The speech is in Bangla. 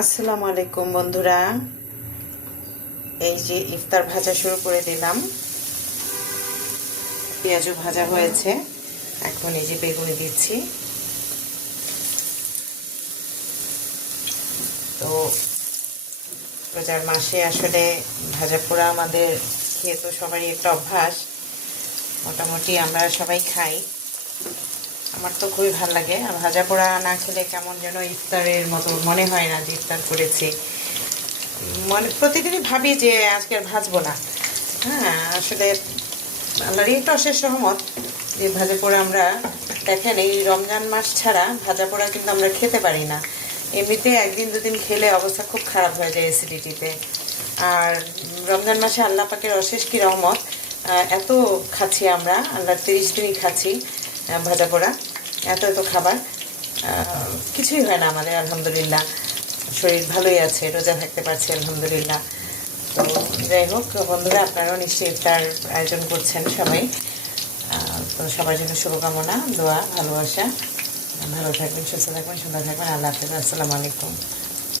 আসসালামু আলাইকুম বন্ধুরা, এই যে ইফতার ভাজা শুরু করে দিলাম। পেঁয়াজও ভাজা হয়েছে, এখন এই যে বেগুনি দিচ্ছি। তো রোজার মাসে আসলে ভাজা পোড়া আমাদের খেয়ে তো সবারই একটা অভ্যাস, মোটামুটি আমরা সবাই খাই। আমার তো খুবই ভালো লাগে, আর ভাজা পোড়া না খেলে কেমন যেন ইফতারের মতো মনে হয় না যে ইফতার করেছি। মানে প্রতিদিনই ভাবি যে আজকে আর ভাজবো না। হ্যাঁ, আসলে আল্লাহরই একটা অশেষ রহমত যে ভাজা পোড়া আমরা, দেখেন এই রমজান মাস ছাড়া ভাজা পোড়া কিন্তু আমরা খেতে পারি না। এমনিতে একদিন দুদিন খেলে অবস্থা খুব খারাপ হয়ে যায় অ্যাসিডিটিতে। আর রমজান মাসে আল্লাহ পাকের অশেষ কি রহমত, এত খাচ্ছি আমরা, আল্লাহ 30 দিনই খাচ্ছি ভাজা পোড়া, এত এত খাবার, কিছুই হয় না আমাদের আলহামদুলিল্লাহ। শরীর ভালোই আছে, রোজা থাকতে পারছি আলহামদুলিল্লাহ। তো যাই হোক বন্ধুরা, আপনারাও নিশ্চয়ই ইফতার আয়োজন করছেন সবাই। তো সবার জন্য শুভকামনা, দোয়া, ভালোবাসা। ভালো থাকবেন, সুস্থ থাকবেন, সুন্দর থাকবেন। আল্লাহ হাফেজ। আসসালামু আলাইকুম।